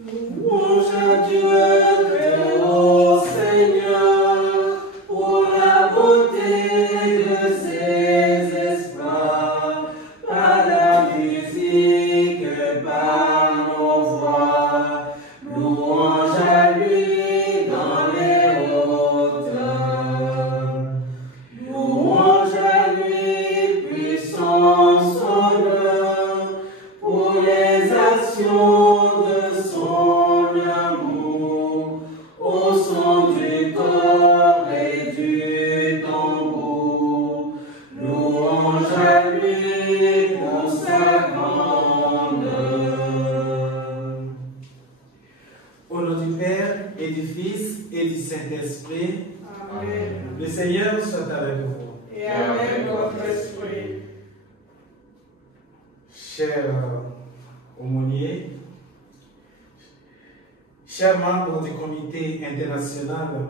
Louange à Dieu, très haut Seigneur, pour la beauté de ses exploits, par la musique, par nos voix. Louange à lui dans les hauteurs. Louange à lui, puissance, honneur, pour les actions de son amour, au son du corps et du tambour. Louange à lui pour sa grandeur. Au nom du Père et du Fils et du Saint-Esprit, Amen. le Seigneur soit avec vous. Et avec votre esprit. Chers aumôniers, chers membres du comité international,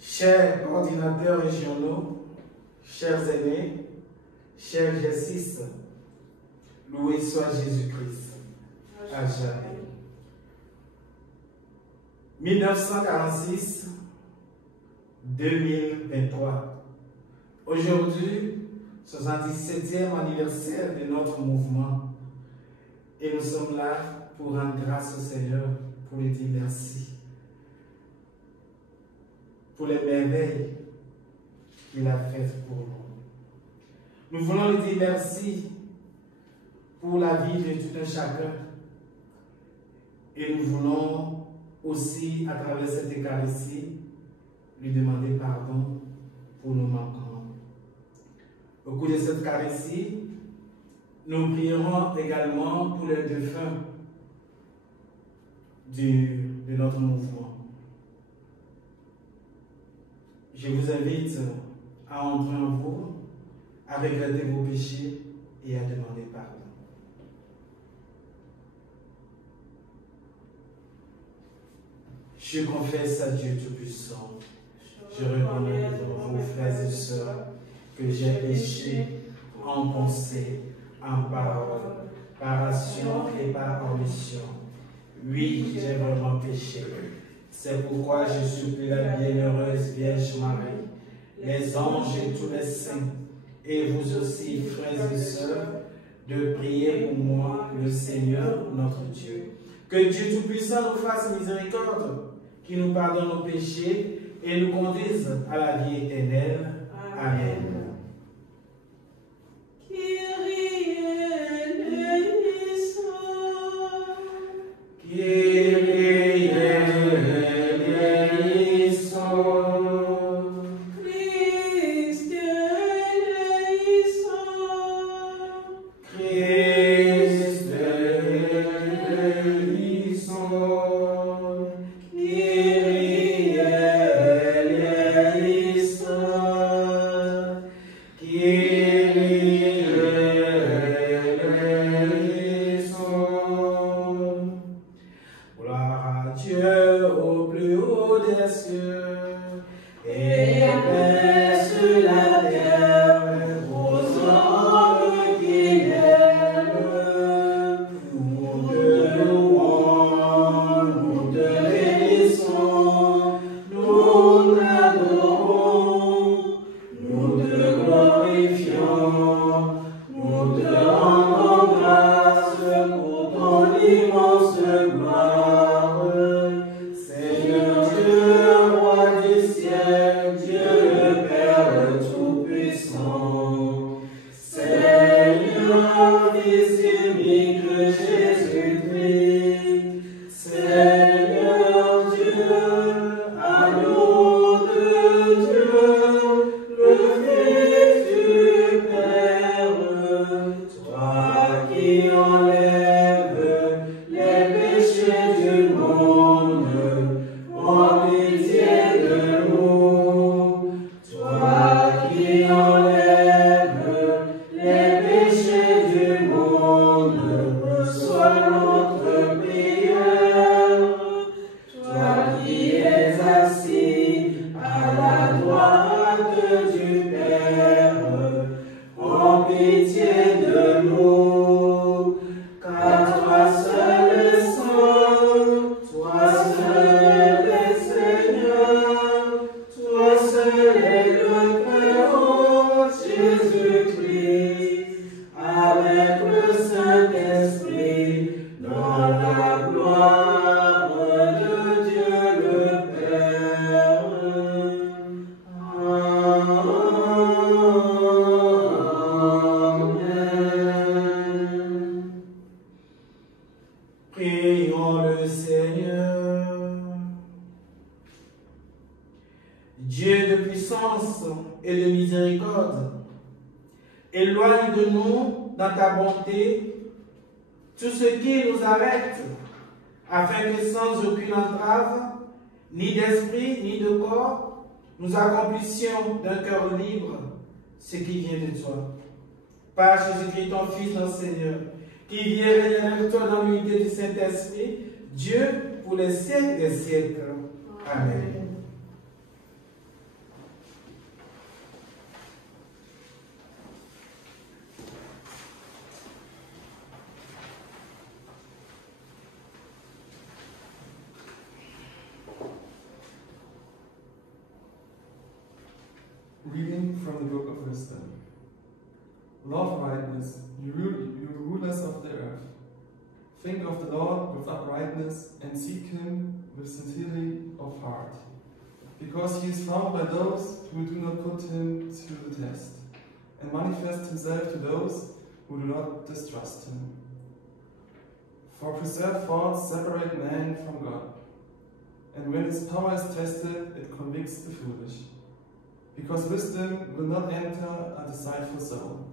chers coordinateurs régionaux, chers aînés, chers G6, loué soit Jésus-Christ à jamais. 1946-2023. Aujourd'hui, 77e anniversaire de notre mouvement. Et nous sommes là pour rendre grâce au Seigneur, pour lui dire merci. Pour les merveilles qu'il a faites pour nous. Nous voulons lui dire merci pour la vie de tout un chacun. Et nous voulons aussi, à travers cette Eucharistie, lui demander pardon pour nos manquements. Au cours de cette Eucharistie, nous prierons également pour les défunts de notre mouvement. Je vous invite à entrer en vous, à regretter vos péchés et à demander pardon. Je confesse à Dieu Tout-Puissant, je reconnais devant vos frères et sœurs que j'ai péché en pensée, en parole, par action et par omission. Oui, j'ai vraiment péché. C'est pourquoi je supplie la bienheureuse Vierge Marie, les anges et tous les saints, et vous aussi, frères et sœurs, de prier pour moi, le Seigneur, notre Dieu. Que Dieu Tout-Puissant nous fasse miséricorde, qui nous pardonne nos péchés et nous conduise à la vie éternelle. Amen. Kyrie eleison. Kyrie eleison. Christ eleison. Christ eleison. Kyrie eleison. Amen. Prions le Seigneur. Dieu de puissance et de miséricorde, éloigne de nous, dans ta bonté, tout ce qui nous arrête, afin que sans aucune entrave, ni d'esprit, ni de corps, nous accomplissions d'un cœur libre ce qui vient de toi. Par Jésus-Christ, ton Fils, notre Seigneur, qui vient régner avec toi dans l'unité du Saint-Esprit, Dieu pour les siècles des siècles. Amen. Reading from the Book of Wisdom. Love rightness, you rulers of the earth. Think of the Lord with uprightness and seek him with sincerity of heart. Because he is found by those who do not put him to the test, and manifest himself to those who do not distrust him. For preserved thoughts separate man from God, and when his power is tested, it convicts the foolish. Because wisdom will not enter a deceitful soul,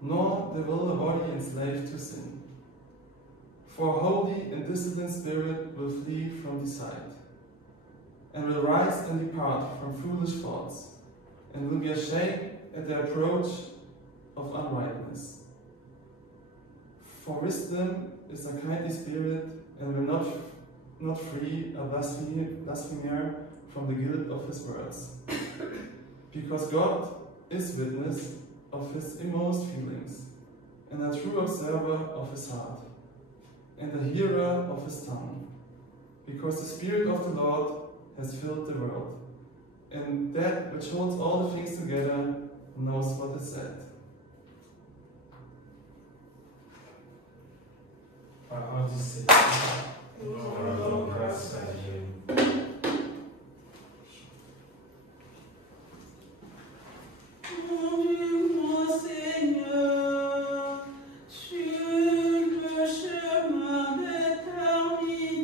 nor the will a body enslaved to sin. For a holy and disciplined spirit will flee from deceit, and will rise and depart from foolish thoughts, and will be ashamed at the approach of uprightness. For wisdom is a kindly spirit, and will not free a blasphemer from the guilt of his words. Because God is witness of his inmost feelings, and a true observer of his heart, and a hearer of his tongue. Because the Spirit of the Lord has filled the world, and that which holds all the things together knows what is said. Parole du Seigneur. Nous rendons grâce à Dieu. Conduis-moi, Seigneur, sur le chemin d'éternité.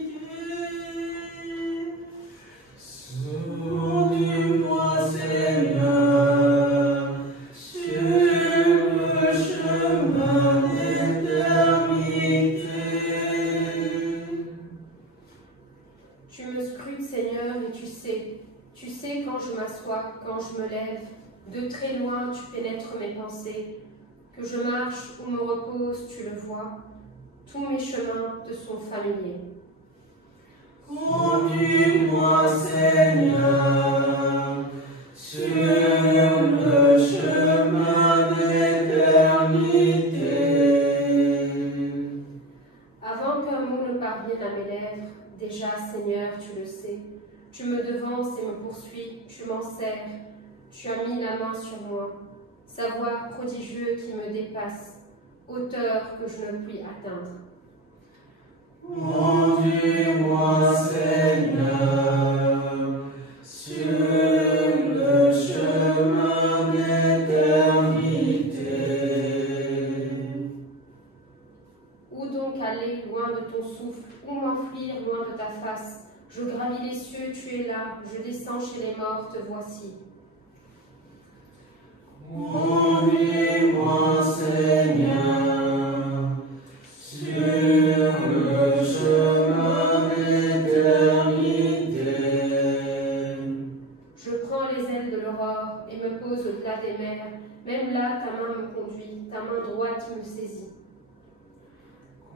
Conduis-moi, Seigneur, sur le chemin d'éternité. Tu me scrutes, Seigneur, et tu sais quand je m'assois, quand je me lève. De très loin, tu pénètres mes pensées. Que je marche ou me repose, tu le vois. Tous mes chemins te sont familiers. Conduis-moi, Seigneur, sur le chemin d'éternité. Avant qu'un mot ne parvienne à mes lèvres, déjà, Seigneur, tu le sais. Tu me devances et me poursuis, tu m'enserres. Tu as mis la main sur moi, savoir prodigieux qui me dépasse, hauteur que je ne puis atteindre. Conduis-moi, Seigneur, sur le chemin d'éternité. Où donc aller loin de ton souffle, où m'enfuir loin de ta face? Je gravis les cieux, tu es là, je descends chez les morts, te voici. Conduis-moi, Seigneur, sur le chemin d'éternité. Je prends les ailes de l'aurore et me pose au-delà des mers. Même là, ta main me conduit, ta main droite me saisit.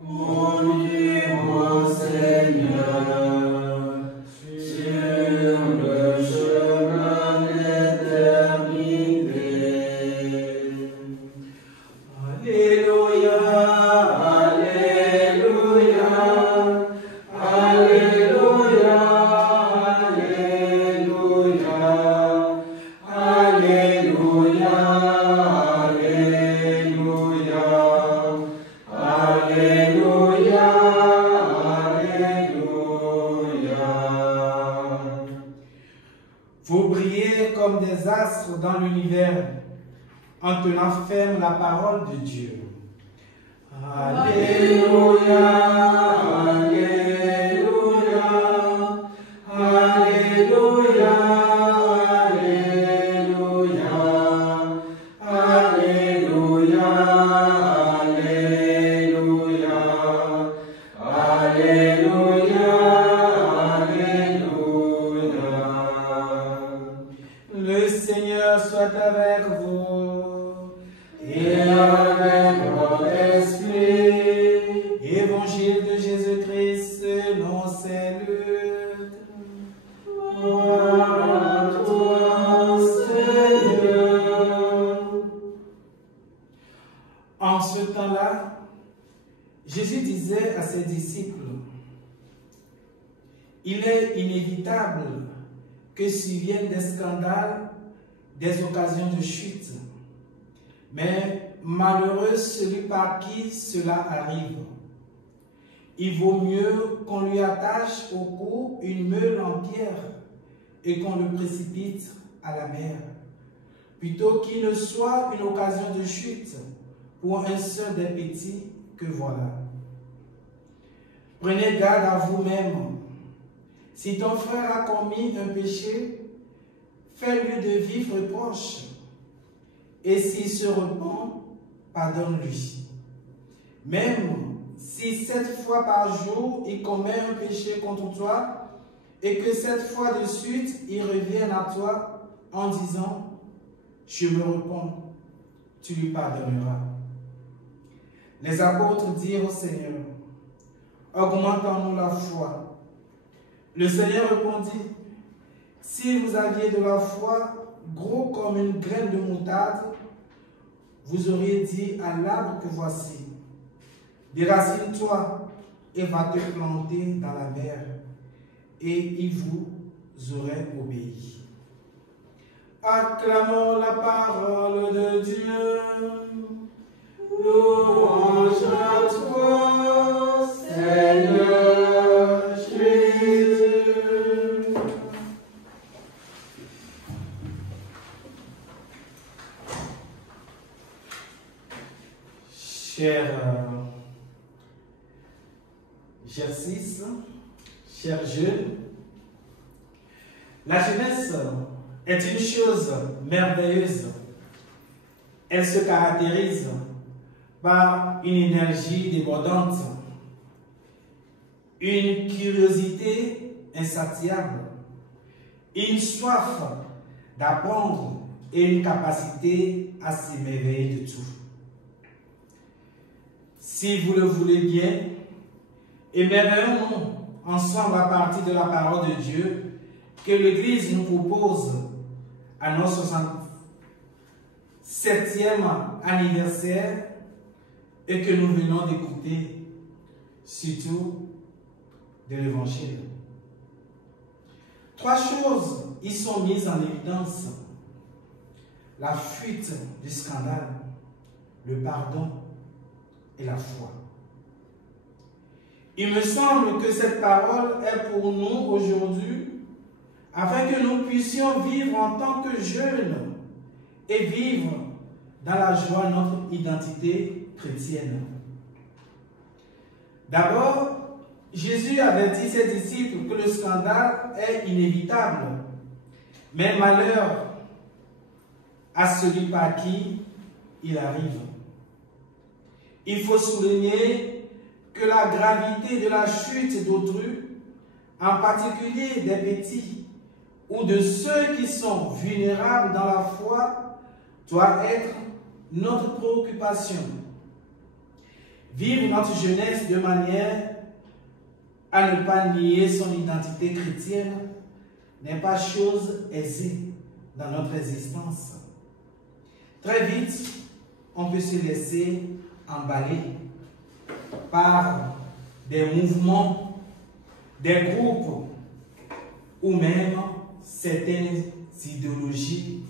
Conduis-moi, Seigneur, sur le chemin d'éternité. Alléluia, Alléluia, Alléluia, Alléluia, Alléluia, Alléluia, Alléluia. Vous brillez comme des astres dans l'univers. en tenant ferme la parole de Dieu. Alléluia, Alléluia, Alléluia, Alléluia, Alléluia, Alléluia, Alléluia, Alléluia. Le Seigneur soit avec vous. Et avec votre esprit. Évangile de Jésus-Christ selon saint Luc. Gloire à toi, Seigneur. En ce temps-là, Jésus disait à ses disciples, « Il est inévitable que surviennent des scandales, des occasions de chute. Mais malheureux celui par qui cela arrive. Il vaut mieux qu'on lui attache au cou une meule en pierre et qu'on le précipite à la mer, plutôt qu'il ne soit une occasion de chute pour un seul des petits que voilà. Prenez garde à vous-même. Si ton frère a commis un péché, fais-lui de vifs reproches. Et s'il se repent, pardonne-lui. Même si 7 fois par jour il commet un péché contre toi, et que 7 fois de suite il revienne à toi en disant « Je me repens », tu lui pardonneras. Les apôtres dirent au Seigneur « Augmente-nous la foi ». Le Seigneur répondit « Si vous aviez de la foi, gros comme une graine de moutarde, vous auriez dit à l'arbre que voici, déracine-toi et va te planter dans la mer, et il vous aurait obéi. Acclamons la parole de Dieu. Louange à toi, Seigneur Jésus. Chers exercices, chers jeunes, la jeunesse est une chose merveilleuse. Elle se caractérise par une énergie débordante, une curiosité insatiable, une soif d'apprendre et une capacité à s'émerveiller de tout. Si vous le voulez bien, émerveillons-nous ensemble à partir de la parole de Dieu que l'Église nous propose à notre 67e anniversaire et que nous venons d'écouter, surtout de l'Évangile. 3 choses y sont mises en évidence. La fuite du scandale, le pardon et la foi. Il me semble que cette parole est pour nous aujourd'hui afin que nous puissions vivre en tant que jeunes et vivre dans la joie notre identité chrétienne. D'abord, Jésus avertit ses disciples que le scandale est inévitable, mais malheur à celui par qui il arrive. Il faut souligner que la gravité de la chute d'autrui, en particulier des petits ou de ceux qui sont vulnérables dans la foi, doit être notre préoccupation. Vivre notre jeunesse de manière à ne pas nier son identité chrétienne n'est pas chose aisée dans notre existence. Très vite, on peut se laisser emballer par des mouvements, des groupes ou même certaines idéologies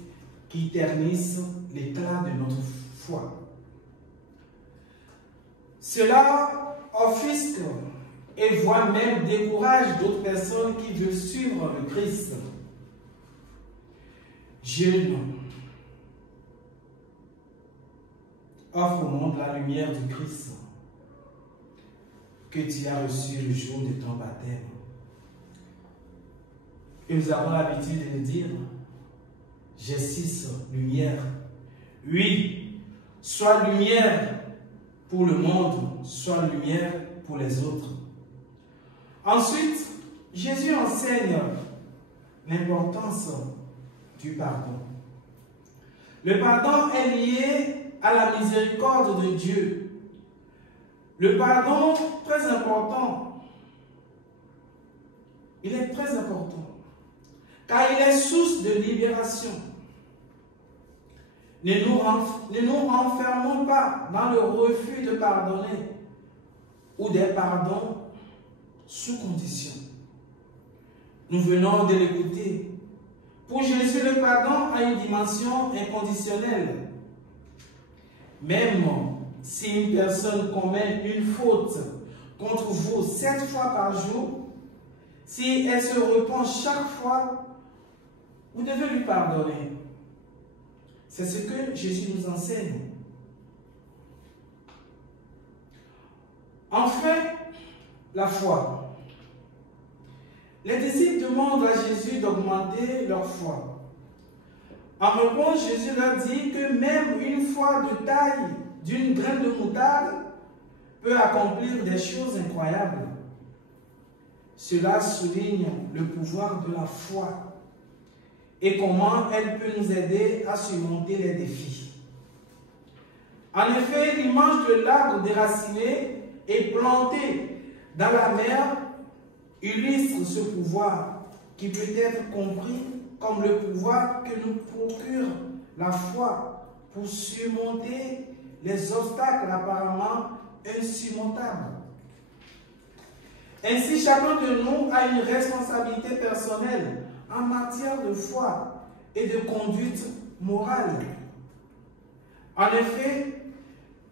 qui ternissent l'éclat de notre foi. Cela offusque et voire même décourage d'autres personnes qui veulent suivre le Christ. Jeunes, offre au monde la lumière du Christ que tu as reçu le jour de ton baptême. Et nous avons l'habitude de dire, J6, lumière. Oui, sois lumière pour le monde, sois lumière pour les autres. Ensuite, Jésus enseigne l'importance du pardon. Le pardon est lié à la miséricorde de Dieu. Le pardon, très important, il est très important, car il est source de libération. Ne nous renfermons pas dans le refus de pardonner ou des pardons sous condition. Nous venons de l'écouter. Pour Jésus, le pardon a une dimension inconditionnelle. Même si une personne commet une faute contre vous 7 fois par jour, si elle se repent chaque fois, vous devez lui pardonner. C'est ce que Jésus nous enseigne. Enfin, la foi. Les disciples demandent à Jésus d'augmenter leur foi. En réponse, Jésus leur dit que même une foi de taille d'une graine de moutarde peut accomplir des choses incroyables. Cela souligne le pouvoir de la foi et comment elle peut nous aider à surmonter les défis. En effet, l'image de l'arbre déraciné et planté dans la mer illustre ce pouvoir qui peut être compris comme le pouvoir que nous procure la foi pour surmonter les obstacles apparemment insurmontables. Ainsi, chacun de nous a une responsabilité personnelle en matière de foi et de conduite morale. En effet,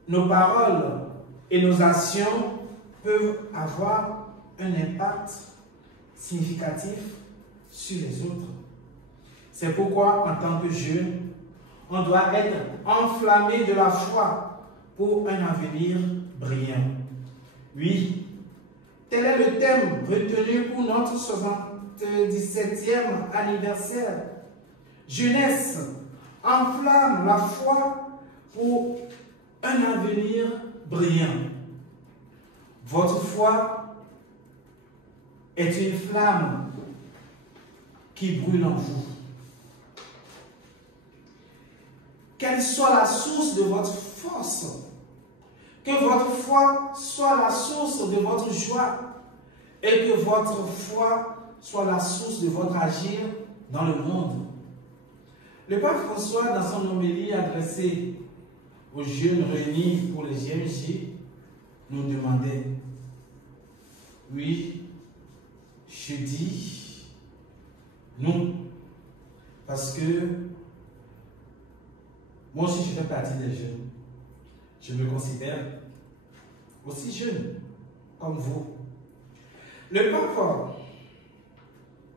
nos paroles et nos actions peuvent avoir un impact significatif sur les autres. C'est pourquoi, en tant que jeunes, on doit être enflammé de la foi pour un avenir brillant. Oui, tel est le thème retenu pour notre 77e anniversaire. Jeunesse, enflamme la foi pour un avenir brillant. Votre foi est une flamme qui brûle en vous. Qu'elle soit la source de votre force, que votre foi soit la source de votre joie et que votre foi soit la source de votre agir dans le monde. Le pape François, dans son homélie adressée aux jeunes réunis pour les GMJ, nous demandait, oui, je dis nous, parce que moi aussi je fais partie des jeunes. Je me considère aussi jeune, comme vous. Le pape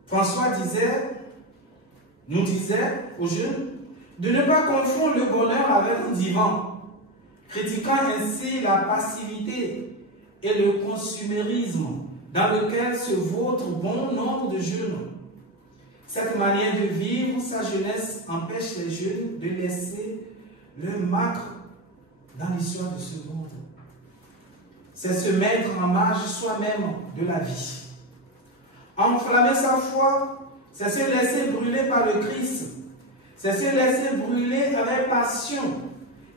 François nous disait aux jeunes de ne pas confondre le bonheur avec le divan, critiquant ainsi la passivité et le consumérisme dans lequel se vautre bon nombre de jeunes. Cette manière de vivre sa jeunesse empêche les jeunes de laisser leur marque dans l'histoire de ce monde. C'est se mettre en marge soi-même de la vie. Enflammer sa foi, c'est se laisser brûler par le Christ. C'est se laisser brûler avec passion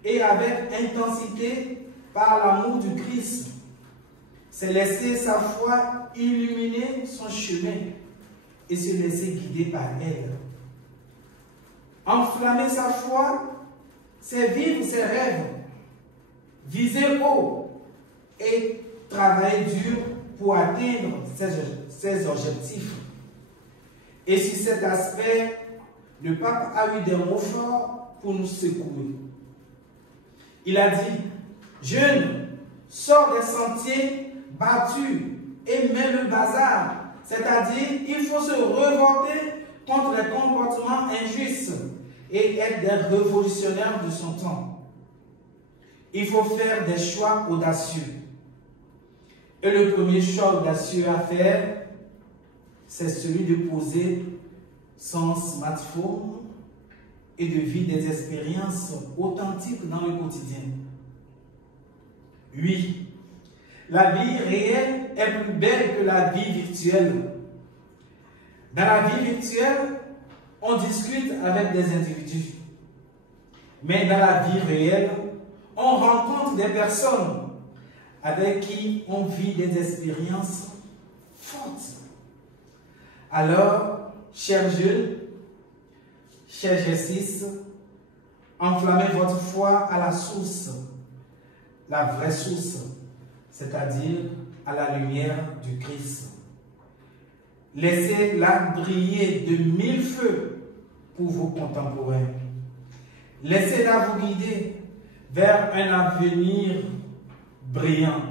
et avec intensité par l'amour du Christ. C'est laisser sa foi illuminer son chemin et se laisser guider par elle. Enflammer sa foi, c'est vivre ses rêves, viser haut et travailler dur pour atteindre ses objectifs. Et sur cet aspect, le pape a eu des mots forts pour nous secouer. Il a dit, jeunes, sors des sentiers battus et mets le bazar. C'est-à-dire, il faut se révolter contre les comportements injustes et être des révolutionnaires de son temps. il faut faire des choix audacieux. Et le premier choix audacieux à faire, c'est celui de poser son smartphone et de vivre des expériences authentiques dans le quotidien. Oui, la vie réelle est plus belle que la vie virtuelle. Dans la vie virtuelle, on discute avec des individus. Mais dans la vie réelle, on rencontre des personnes avec qui on vit des expériences fortes. Alors, chers jeunes, chers G6, enflammez votre foi à la source, la vraie source, c'est-à-dire à la lumière du Christ. Laissez-la briller de 1000 feux pour vos contemporains. Laissez-la vous guider vers un avenir brillant,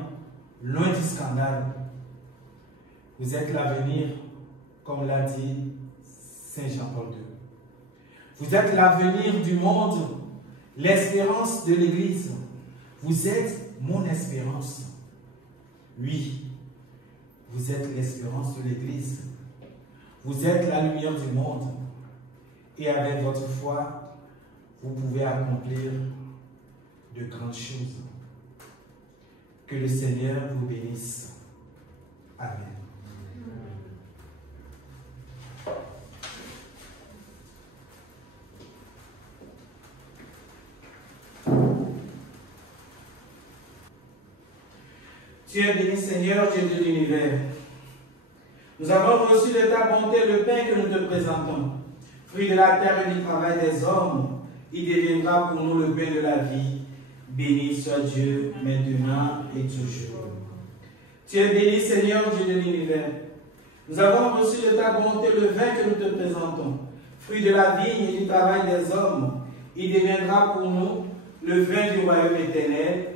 loin du scandale. Vous êtes l'avenir, comme l'a dit Saint Jean-Paul II. Vous êtes l'avenir du monde, l'espérance de l'Église. Vous êtes mon espérance. Oui, vous êtes l'espérance de l'Église. Vous êtes la lumière du monde. Et avec votre foi, vous pouvez accomplir de grandes choses. Que le Seigneur vous bénisse. Amen. Tu es béni, Seigneur, Dieu de l'univers. Nous avons reçu de ta bonté le pain que nous te présentons. Fruit de la terre et du travail des hommes, il deviendra pour nous le pain de la vie. Béni soit Dieu, maintenant et toujours. Tu es béni, Seigneur, Dieu de l'univers. Nous avons reçu de ta bonté le vin que nous te présentons. Fruit de la vigne et du travail des hommes, il deviendra pour nous le vin du royaume éternel.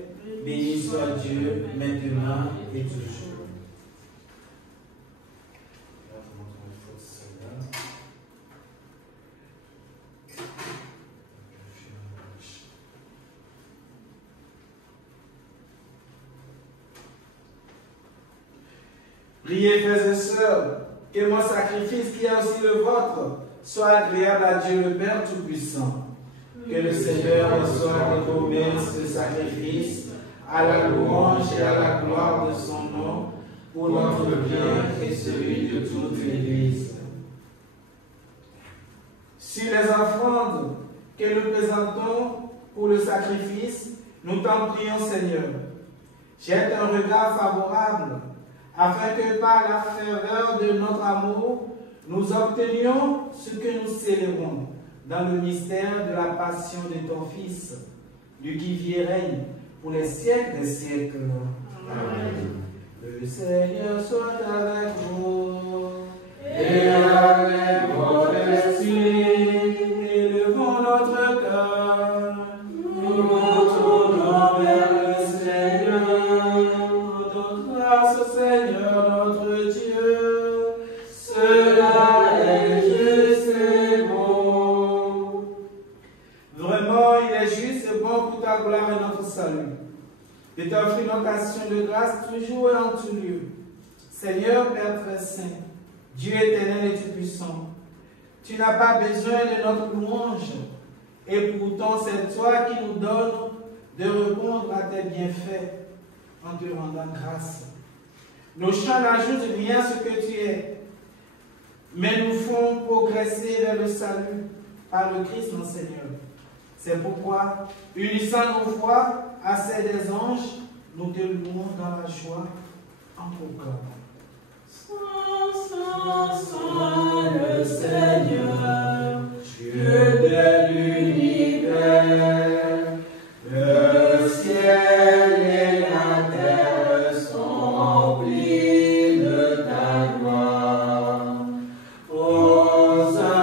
Béni soit Dieu, maintenant et toujours. Priez, frères et sœurs, que mon sacrifice, qui est aussi le vôtre, soit agréable à Dieu le Père Tout-Puissant. Que le Seigneur reçoive de vos mains ce sacrifice, à la louange et à la gloire de son nom, pour notre bien et celui de toute l'Église. Sur les offrandes que nous présentons pour le sacrifice, nous t'en prions, Seigneur. Jette un regard favorable, afin que par la ferveur de notre amour, nous obtenions ce que nous célébrons dans le mystère de la passion de ton Fils, lui qui vit et règne pour les siècles des siècles. Amen. Le Seigneur soit avec vous et avec votre esprit. Élevons notre cœur. Nous nous tournons vers le Seigneur. Notre grâce au Seigneur notre Dieu. Cela est juste et bon. Vraiment, il est juste et bon pour ta gloire et notre salut. De t'offrir une occasion de grâce toujours et en tout lieu. Seigneur, Père très saint, Dieu éternel et tout-puissant, tu n'as pas besoin de notre louange, et pourtant c'est toi qui nous donnes de répondre à tes bienfaits en te rendant grâce. Nos chants n'ajoutent rien à ce que tu es, mais nous font progresser vers le salut par le Christ notre Seigneur. C'est pourquoi, unissant nos voix à celles des anges, nous te louons dans la joie en ton cœur. Saint, le Seigneur, Dieu de l'univers, le ciel et la terre sont remplis de ta gloire. Hosanna,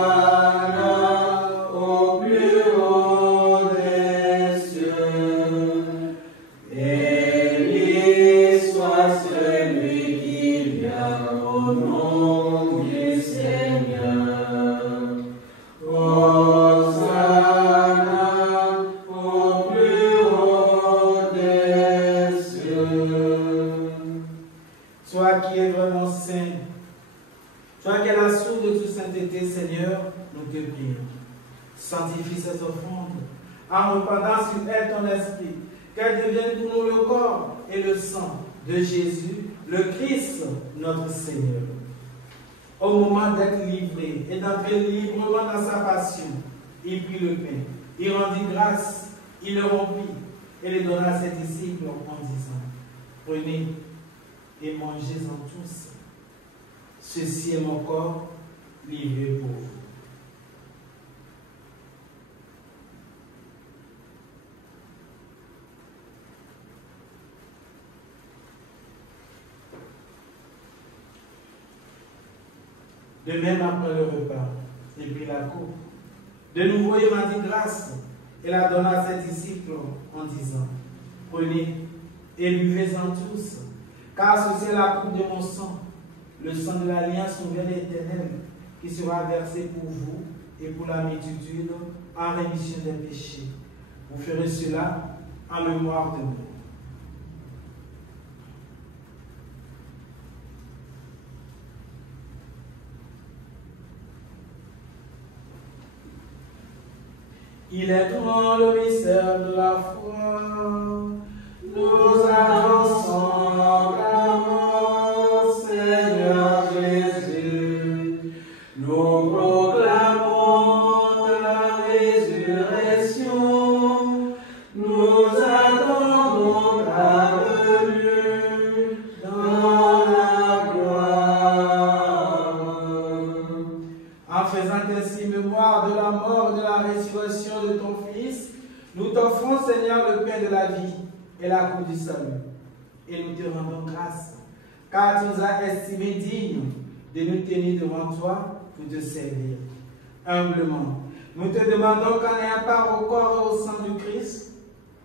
Sanctifie ces offrandes, en répandant sur elles ton esprit, qu'elles deviennent pour nous le corps et le sang de Jésus, le Christ, notre Seigneur. Au moment d'être livré et d'entrer librement dans sa passion, il prit le pain, il rendit grâce, il le rompit et le donna à ses disciples en disant, prenez et mangez-en tous. Ceci est mon corps livré pour vous. De même, après le repas, il prit la coupe. De nouveau, il rendit grâce et la donna à ses disciples en disant, prenez et buvez-en tous, car ceci est la coupe de mon sang, le sang de l'alliance nouvelle et éternelle, qui sera versé pour vous et pour la multitude en rémission des péchés. Vous ferez cela en mémoire de moi. Il est grand le mystère de la foi. Nous annonçons ta mort, Seigneur Jésus. Nous proclamons ta résurrection. Nous attendons ta venue dans la gloire. En faisant ainsi mémoire de la mort et de la résurrection de ton Fils, nous t'offrons, Seigneur, le pain de la vie et la coupe du salut. Et nous te rendons grâce, car tu nous as estimés dignes de nous tenir devant toi pour te servir. Humblement, nous te demandons qu'en ayant part au corps et au sang du Christ,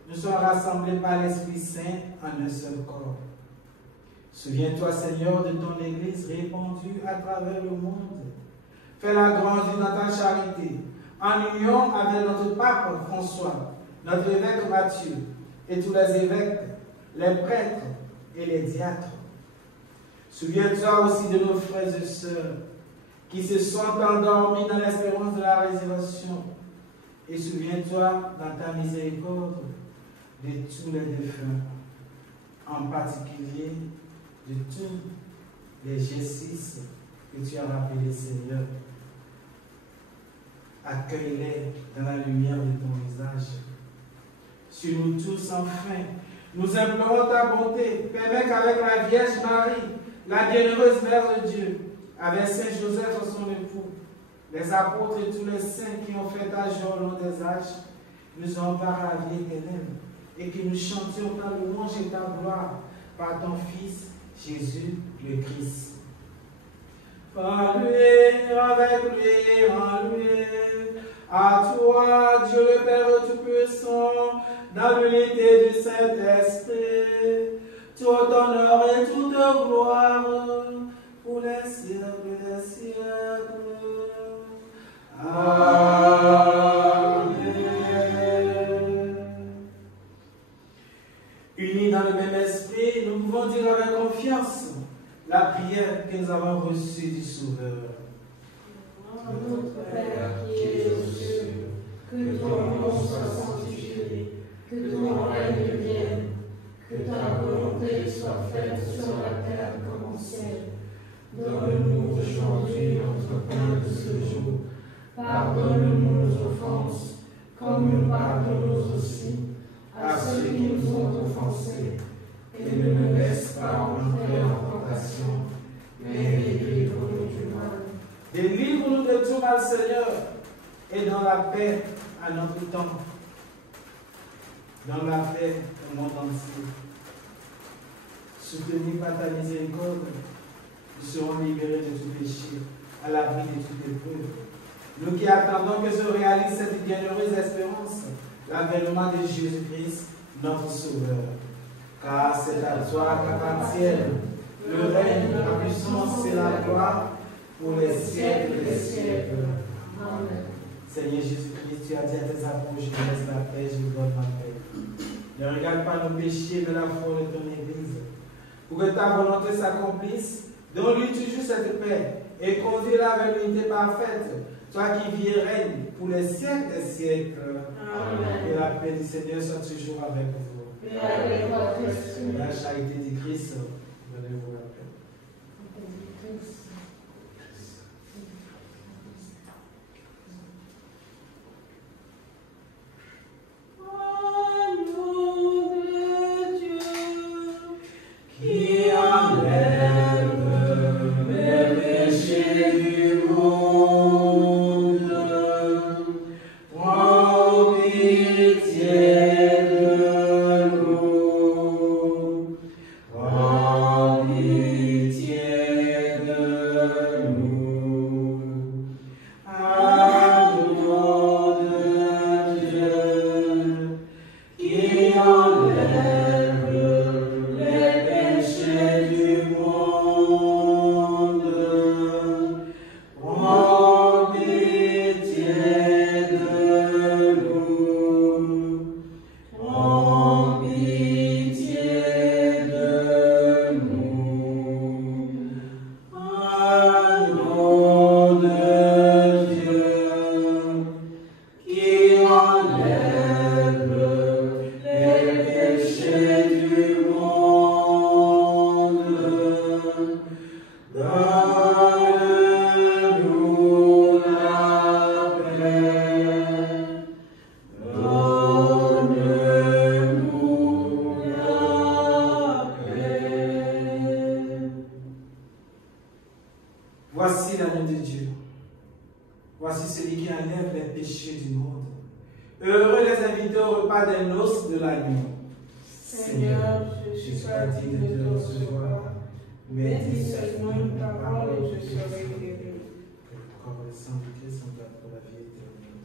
nous soyons rassemblés par l'Esprit Saint en un seul corps. Souviens-toi, Seigneur, de ton Église répandue à travers le monde. Fais-la grandir dans ta charité, en union avec notre pape François, notre évêque Matthieu, et tous les évêques, les prêtres et les diacres. Souviens-toi aussi de nos frères et sœurs qui se sont endormis dans l'espérance de la résurrection. Et souviens-toi dans ta miséricorde de tous les défunts, en particulier de tous les G6 que tu as rappelés, Seigneur. Accueille-les dans la lumière de ton visage. Sur nous tous, enfin, nous implorons ta bonté. Permets qu'avec la Vierge Marie, la bienheureuse Mère de Dieu, avec Saint Joseph son époux, les apôtres et tous les saints qui ont fait âge au long des âges, nous ont part à la vie éternelle et que nous chantions ta louange et ta gloire par ton Fils, Jésus le Christ. Par lui, avec lui, en lui, à toi, Dieu le Père Tout-Puissant, dans l'unité du Saint-Esprit, tout honneur et toute gloire pour les siècles des siècles. Amen. Unis dans le même esprit, nous pouvons dire avec confiance la prière que nous avons reçue du Sauveur. Notre Père qui es aux cieux, que ton nom soit sanctifié, que ton règne vienne, que ta volonté soit faite sur la terre comme au ciel. Donne-nous aujourd'hui notre pain de ce jour. Pardonne-nous nos offenses, comme nous pardonnons aussi à ceux qui nous ont offensés. Et ne nous laisse pas entrer en tentation, mais délivre-nous du mal. Délivre-nous de tout mal, Seigneur, et dans la paix à notre temps. Dans la paix au monde entier. Soutenus par ta miséricorde, nous serons libérés de tout péché, à l'abri de toute épreuve. Nous qui attendons que se réalise cette bienheureuse espérance, l'avènement de Jésus-Christ, notre Sauveur. Car c'est à toi qu'appartiennent le règne, la puissance et la gloire pour les siècles des siècles. Amen. Seigneur Jésus-Christ, tu as dit à tes apôtres, je vous laisse la paix, je vous donne ma paix. Ne regarde pas nos péchés, mais la foi de ton Église. Pour que ta volonté s'accomplisse, donne-lui toujours cette paix et conduis-la vers l'unité parfaite toi qui vis et règnes pour les siècles des siècles. Amen. Que la paix du Seigneur soit toujours avec vous. Et avec votre esprit. La charité du Christ, donnez-vous la paix. Qui enlève les péchés du monde, prends pitié de nous, prends pitié de nous. Agneau de Dieu, qui enlève les péchés du monde, prends pitié de nous, prends pitié de nous. Agneau de Dieu, qui enlève les péchés du monde, donne-nous la paix, donne-nous la paix. Voici l'agneau de Dieu. Voici celui qui enlève les péchés du monde. Heureux les invités au repas des noces de l'agneau. Seigneur, je suis pas digne de te recevoir, mais dis seulement une parole et je serai guéri. Que le corps et le sang du Christ sont là pour la vie éternelle.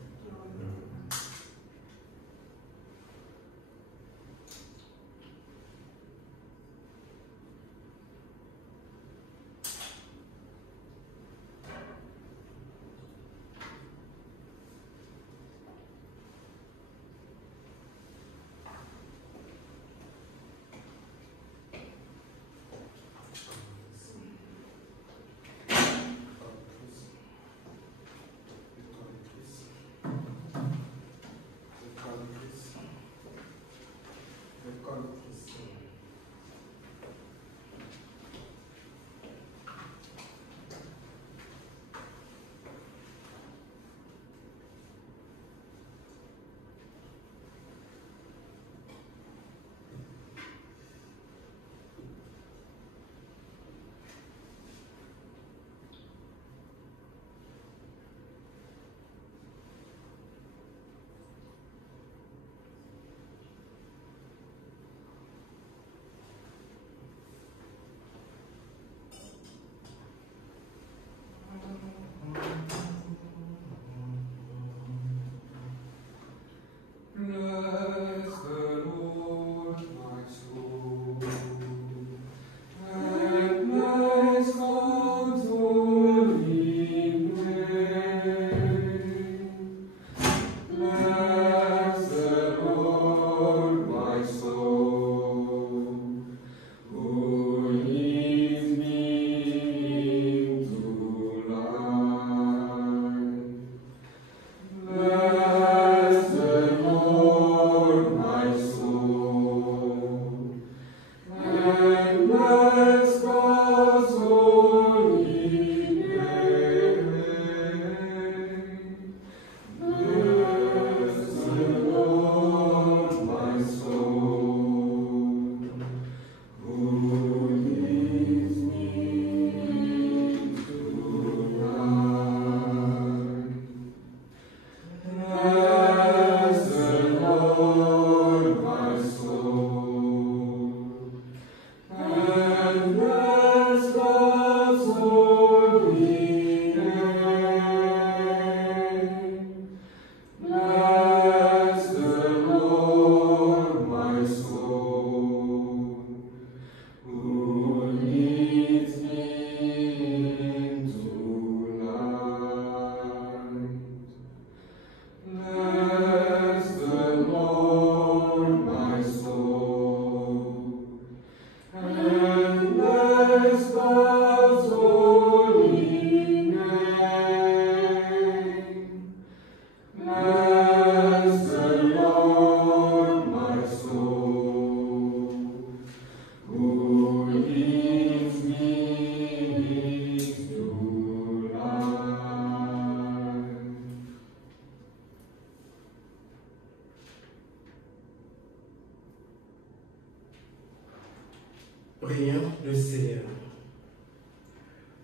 Prions le Seigneur.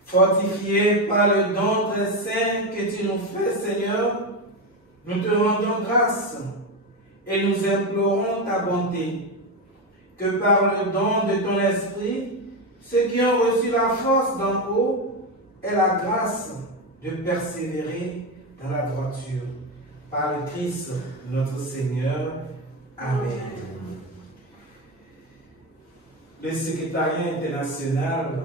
Fortifiés par le don très saint que tu nous fais, Seigneur, nous te rendons grâce et nous implorons ta bonté, que par le don de ton esprit, ceux qui ont reçu la force d'en haut aient la grâce de persévérer dans la droiture. Par le Christ, notre Seigneur. Amen. Le secrétariat international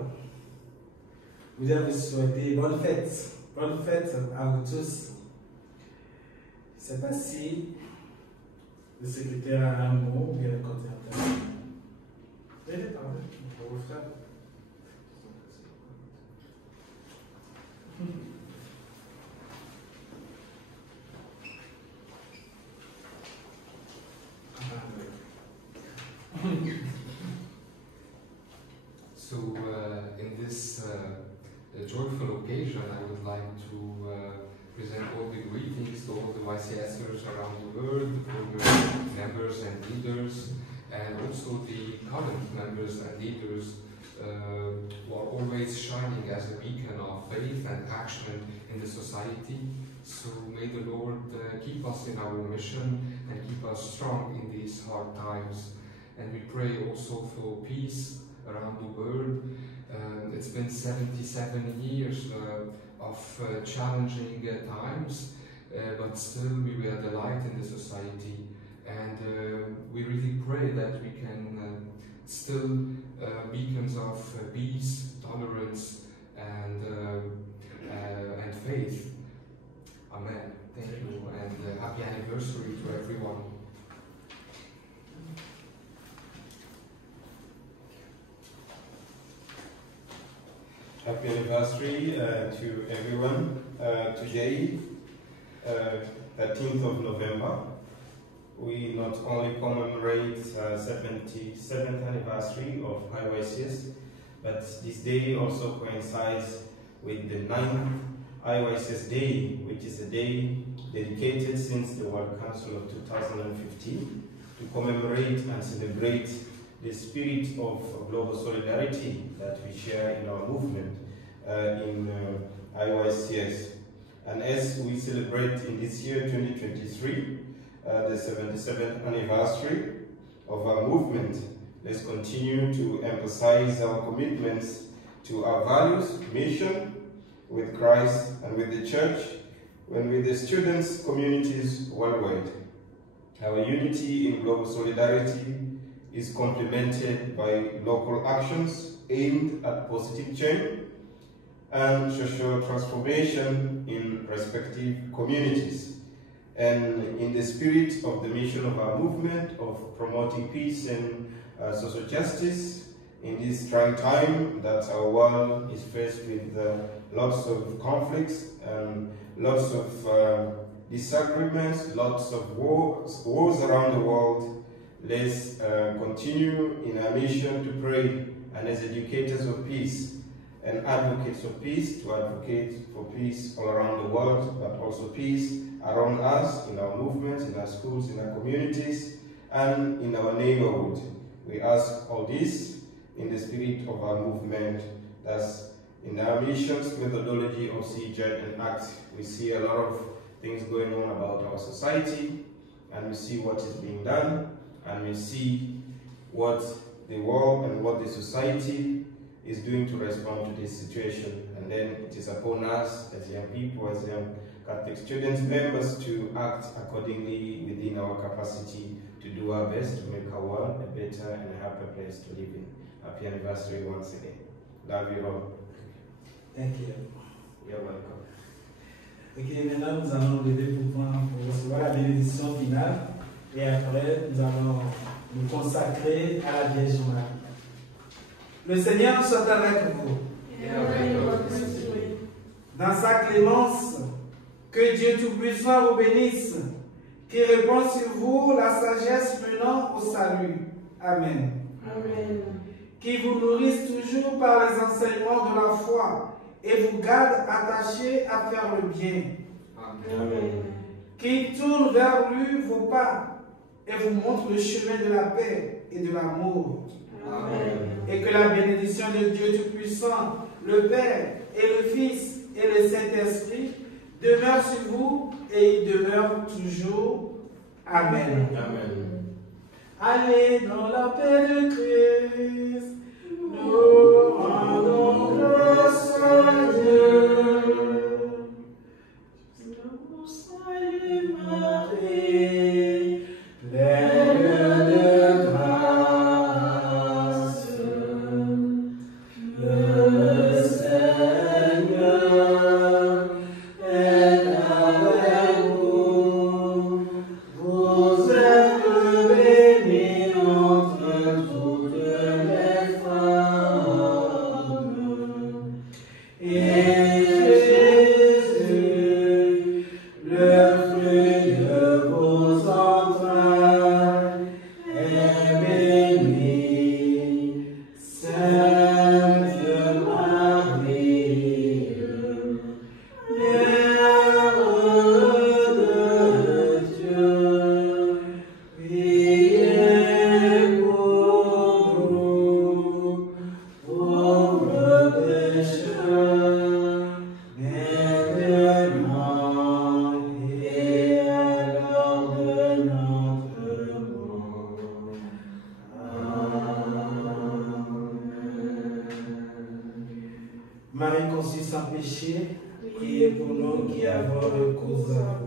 vous avez souhaité bonne fête. Bonne fête à vous tous. Je ne sais pas si le secrétaire a un mot ou bien le coordinateur. Oui, pardon, on va vous faire. So, in this joyful occasion, I would like to present all the greetings to all the YCSers around the world, program members and leaders, and also the current members and leaders who are always shining as a beacon of faith and action in the society. So may the Lord keep us in our mission and keep us strong in these hard times. And we pray also for peace around the world. It's been 77 years of challenging times, but still we were the light in the society. And we really pray that we can still beacons of peace, tolerance, and faith. Amen. Thank you, and happy anniversary to everyone. Happy anniversary to everyone. Today, 13th of November, we not only commemorate 77th anniversary of IYCS, but this day also coincides with the 9th IYCS Day, which is a day dedicated since the World Council of 2015 to commemorate and celebrate the spirit of global solidarity that we share in our movement in IYCS. And as we celebrate in this year, 2023, the 77th anniversary of our movement, let's continue to emphasize our commitments to our values, mission, with Christ and with the church, and with the students' communities worldwide. Our unity in global solidarity is complemented by local actions aimed at positive change and social transformation in respective communities. And in the spirit of the mission of our movement of promoting peace and social justice in this trying time that our world is faced with lots of conflicts and lots of disagreements, lots of wars around the world, let's continue in our mission to pray and as educators of peace and advocates of peace to advocate for peace all around the world, but also peace around us, in our movements, in our schools, in our communities, and in our neighborhood. We ask all this in the spirit of our movement. Thus, in our missions methodology of See, Judge, and Act, we see a lot of things going on about our society, and we see what is being done, and we see what the world and what the society is doing to respond to this situation. And then it is upon us as young people, as young Catholic students, members, to act accordingly within our capacity to do our best to make our world a better and a happier place to live in. Happy anniversary once again. Love you all. Thank you. You're welcome. Ok, maintenant nous allons lever pour recevoir la bénédiction finale et après nous allons nous consacrer à la Vierge Marie. Le Seigneur soit avec vous. Dans sa clémence, que Dieu Tout-Puissant vous bénisse, qui répand sur vous la sagesse menant au salut. Amen. Amen. Qui vous nourrisse toujours par les enseignements de la foi et vous garde attachés à faire le bien. Amen. Qui tourne vers lui vos pas et vous montre le chemin de la paix et de l'amour. Amen. et que la bénédiction de Dieu Tout-Puissant, le Père et le Fils et le Saint-Esprit demeure sur vous et il demeure toujours. Amen. Amen. Allez dans la paix de Christ, nous rendons grâce à Dieu. Nous saluons Marie, pleine de grâce. Le Seigneur est avec vous. Vous êtes bénie entre toutes les femmes. Et Jésus, le fruit de vos entrailles, est béni. Sainte Marie, Mère de Dieu, priez pour nous, pauvres pécheurs, maintenant et à l'heure de notre mort. Marie conçue sans péché, priez pour nous qui avons recours à vous.